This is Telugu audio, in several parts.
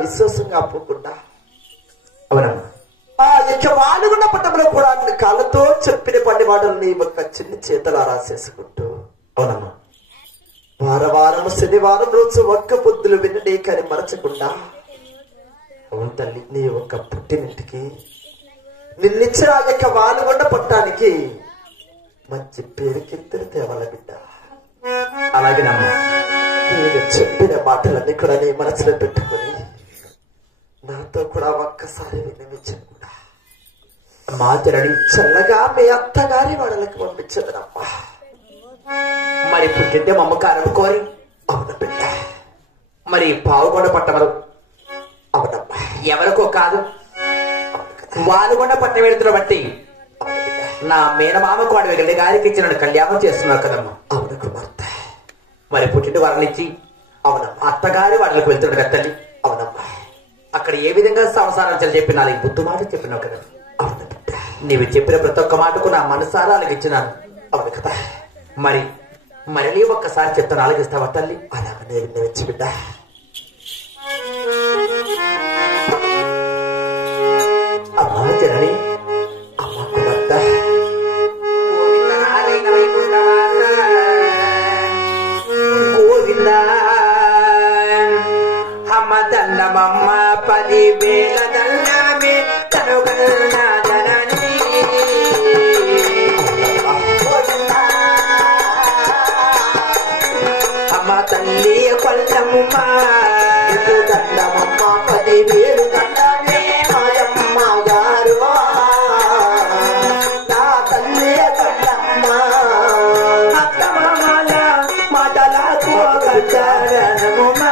విశ్వాసంగా అప్పకుండా అవునమ్మా ఆ యొక్క వాలుగున్న పట్టంలో కూడా కాళ్ళతో చెప్పిన పని మాటలని ఒక చిన్న చేతలా రాసేసుకుంటూ అవునమ్మా వారం శనివారం రోజు ఒక్క పొద్దులు వినడే కానీ మరచకుండా అవును తల్లి నీ ఒక్క పుట్టినింటికి నిన్నిచ్చిన ఆ యొక్క వాలుగున్న పట్టానికి మంచి పేరుకిద్దరు తేవాల బిడ్డ అలాగేనమ్మా నేను చెప్పిన మాటలన్నీ కూడా నీ మనసులో పెట్టుకొని నాతో కూడా ఒక్కసారి వినిపించను కూడా మాదిరని చల్లగా మీ అత్తగారి వాడలకు పంపించదనమ్మా మరి పుట్టింటే మమ్మకారం కోరి అవున బిడ్డ మరి పావుగొండ పట్టమరు అవునమ్మా ఎవరికో కాదు వాలుగొండ పట్టం వెళ్తున్న బట్టి నా మేనమామకు వాడు వెళ్ళి గారికి ఇచ్చిన కళ్యాణం చేస్తున్నారు కదమ్మా అవును కుమార్తె మరి పుట్టింటి వారినిచ్చి అవునమ్మా అత్తగారి వాడలకు వెళ్తున్నాడు కదా తల్లి అవునమ్మా అక్కడ ఏ విధంగా సంసారం చెప్పి నాలుగు బుద్ధు మాట చెప్పినావు కదా అవును నీవు చెప్పిన ప్రతి ఒక్క మాటకు నా మనసారా అలాగ ఇచ్చినాను అవును కదా మరి మళ్ళీ ఒక్కసారి చెప్తాను ఆలోచిస్తావా తల్లి? అలాగనే వచ్చి బిడ్డ. అమ్మా జనని, అమ్మ కుమార్త, గోవింద అమ్మ దండమమ్మ 10,000 దండమే తనుగన్న జనని. అమ్మ తల్లి కొల్లమ్మ దండమమ్మ 10,000 దండమే మాయమ్మ గారు, నా తల్లి దండమ్మ. అత్తమామల మాటలకు గజనమ్మ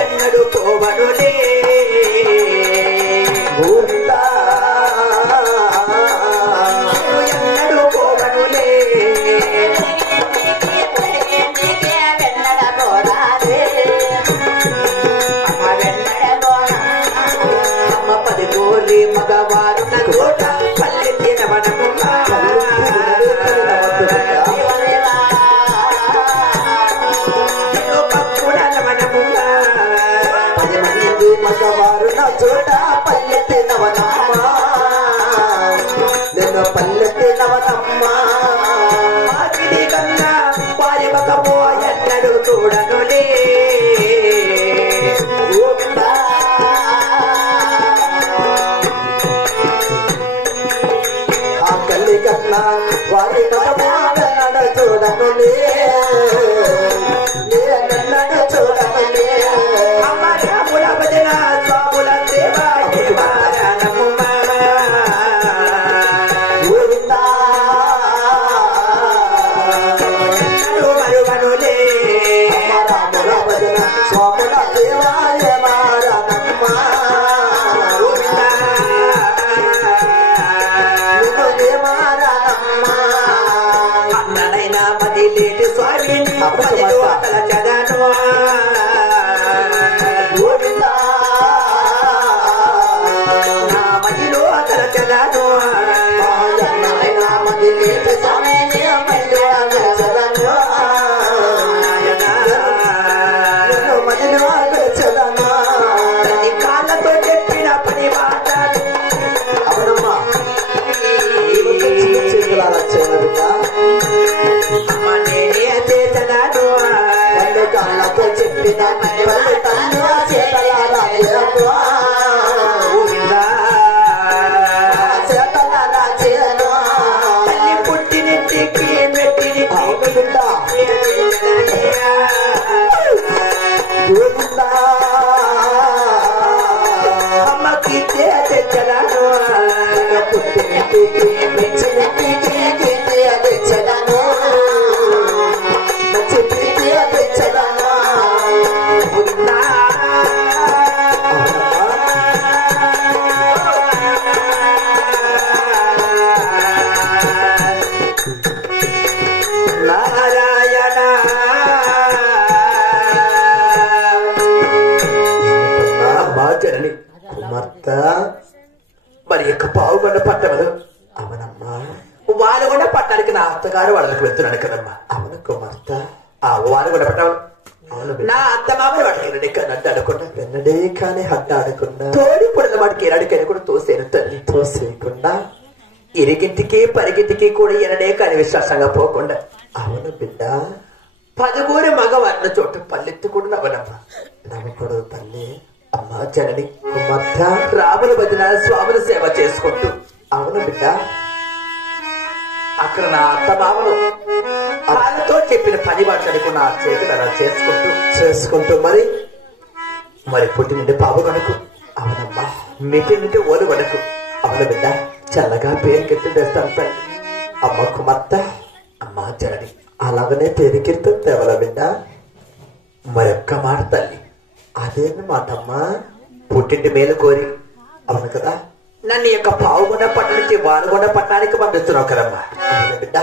ఎన్నడు పోవనులే ఎన్నడు పోవనులే అమ్మ 10 గోలి మగవారు నోట పల్లె తినవనము మగవారు నా చోట పల్లె తినవనమ్మా, నేను పల్లె తినవనమ్మా. కన్నా వారి మగమో ఎన్నడు చూడనులే ఆ తల్లి కన్నా వారి మగమో ఎన్నడు చూడనులే, నేనెన్నడు చూడనులే. అమ్మ రాముల భజన స్వాముల దేవా దేవారానమ్మ మరువనులే రాముల భజన స్వాముల దేవాయ మారనమ్మ, అన్ననైనా మదిలేటి స్వామిని మదిలో అతల చదను నా మదిలో అతల చదను తల్లి కాళ్ళతో చెప్పిన పని మాటలు అవునమ్మా, అమ్మ నేనే చేతనాను కాళ్ళతో చెప్పిన తల్లి తల్లి పుట్టినింటికి మెట్టినింటికి అమ్మకి తెచ్చడాను పుట్టినింటికి మెచ్చినింటికి తెచ్చడాను, మంచి ప్రీతి తెచ్చడాను. నారాయణ జనని కుమార్తె, మరి యొక్క పావుగొండ పట్టణంలో అవునమ్మా, వాలుగొండ పట్టణానికి నా అత్తగారు వాళ్ళకి వెళ్తున్నాను కదమ్మా. అవును కుమార్తె, ఆ వాలుగొండ పట్టణం అవును నా అత్తమామలు వాటికి కన్నట్టు అనుకున్నా వెన్నడే కానీ హద్ద ఆడకుండా తోడి పుడిన వాటికి ఎలాడికైనా కూడా తోసేను తల్లి తోసేయకుండా ఇరిగింటికి పరిగింటికి కూడా ఎనడే కాని విశ్వాసంగా పోకుండా అవును బిడ్డ 10 మగవారిన చోటు పల్లెత్తు కూడా నవ్వనమ్మ. నవ్వకూడదు తల్లి. అమ్మా జనని కుమార్తె రాముల భజన స్వాముల సేవ చేసుకుంటూ అవును బిడ్డ అక్కడ నా అత్తమామలు వాళ్ళతో చెప్పిన పని వాటికి నా చేతులు అలా చేసుకుంటూ మరి పుట్టి నుండి పావు కనుకు అవునమ్మా మిటి నుండి ఓలు వరకు అవును బిడ్డ చల్లగా పేరుకెత్తి తెస్తాను తల్లి. అమ్మ కుమార్తె అమ్మా జనని అలాగనే పేరుకెళ్తాం తేవల బిడ్డ. మరొక్క మాట తల్లి, అదేమి మాటమ్మా. పుట్టింటి మేలు కోరి అవును కదా నన్ను యొక్క పావుగొండ పట్టణం నుంచి వానుగొండ పట్టణానికి పంపిస్తున్నావు కదమ్మా. బిడ్డ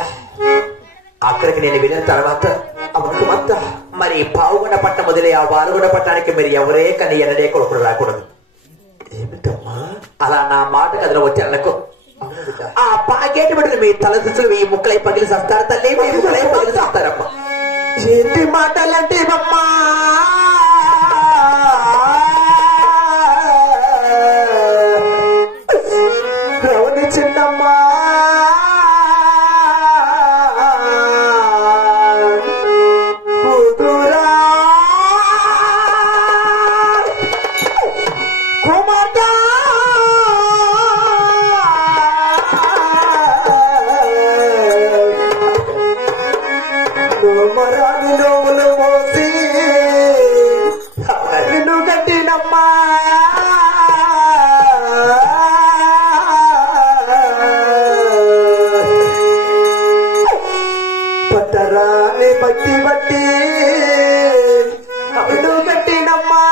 అక్కడికి నేను వెళ్ళిన తర్వాత అవును కుమార్తె మరి పావుగొండ పట్టణం వదిలే ఆ వానుగొండ పట్టణానికి మీరు ఎవరే కానీ ఎనడే కొడుకులు రాకూడదు. ఏమిటమ్మా అలా నా మాట కథలో వచ్చారనుకో, అవును బిడ్డ ఆ పాగేటి బిడ్డలు మీ తల దుస్తులు మీ ముక్కలై పగిలి వస్తారు తల్లి, మీ ముక్కలై పగిలి వస్తారమ్మా. ఏంటి మాటలంటే అమ్మా రవణి చిన్నమ్మా కూతురా కుమార్తె మరాని నోములు మోసి నిన్ను గట్టినమ్మా పట్టరాని బట్టి బట్టి నిన్ను గట్టినమ్మా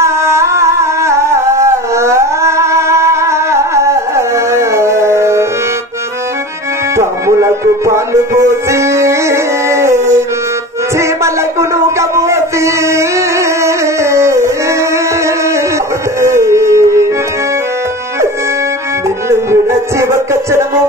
తమ్ములకు పాలు పోసి చీమలకు నూక పోసి నిన్ను విడచి ఒక్క క్షణము